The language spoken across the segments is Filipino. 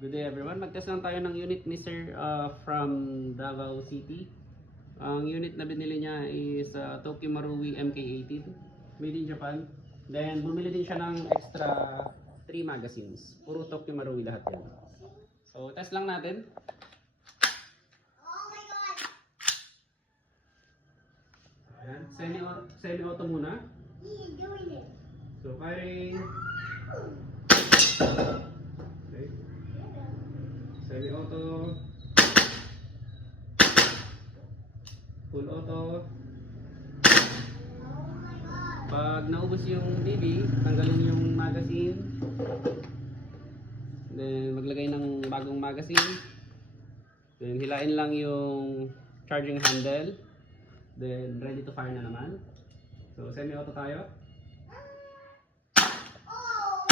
Good day everyone. Mag-test lang tayo ng unit ni Sir from Davao City. Ang unit na binili niya is Tokyo Marui MK18 made in Japan. Then bumili din siya ng extra 3 magazines. Puro Tokyo Marui lahat yan. So test lang natin. Oh my god. Ayan. Semi-auto muna. He's doing it. So firing. Okay. Semi-auto. Full auto. Oh my god. Pag naubos yung BB, tanggalin yung magazine. Then maglagay ng bagong magazine. Then hilain lang yung charging handle. Then ready to fire na naman. So semi-auto tayo. Oh.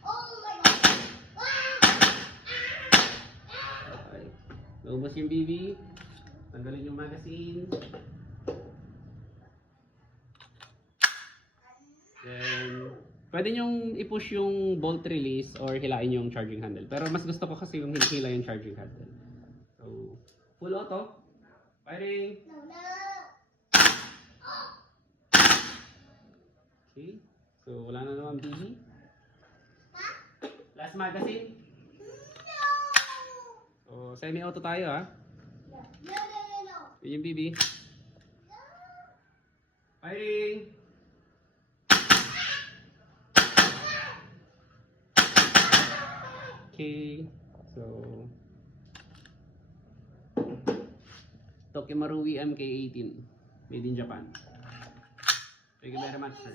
Oh my god. Okay. Naubos yung BB. Tanggalin yung magazine. Then, pwede nyong i-push yung bolt release or hilain yung charging handle. Pero mas gusto ko kasi yung hila yung charging handle. So, full auto. Firing. No, no. Okay. So, wala na naman BB. Last magazine. No. So, semi-auto tayo ha. No, no, no, no. Yun yung BB. Firing. Okay. So, Tokyo Marui MK18 made in Japan. Thank you very much, sir.